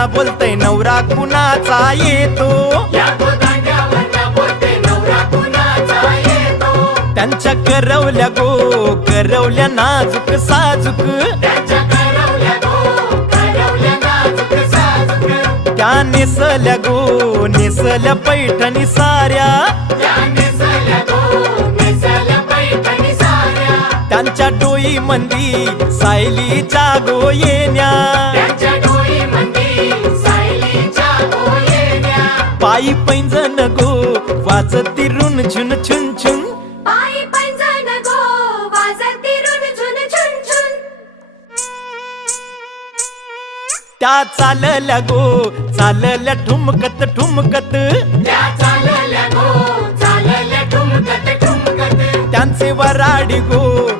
गोदांड्यावरनं बोलतय नवरा कुणाचा येतो, या गोदांड्यावरनं बोलते नवरा कुणाचा येतो. त्यांच्या करवल्या गो करवल्या नाजूक साजूक, त्यांच्या करवल्या गो करवल्या नाजूक साजूक. त्या नेसल्या गो नेसल्या पैठणी साऱ्या, त्या नेसल्या गो नेसल्या पैठणी साऱ्या. त्यांच्या डोई मंदी सायलीच्या गो येण्या, त्यांच्या डोईमंदी सायलीच्या गो येण्या. पायी पैंजण गो वाजती रुन झुन छुन छुन, पायी पैंजण गो वाजती रुन झुन झुन झुन. त्या चालल्या गो चालल्या ठुमकत ठुमकत, त्या चालल्या गो चालल्या ठुमकत ठुमकत. त्यांचे वराडी गो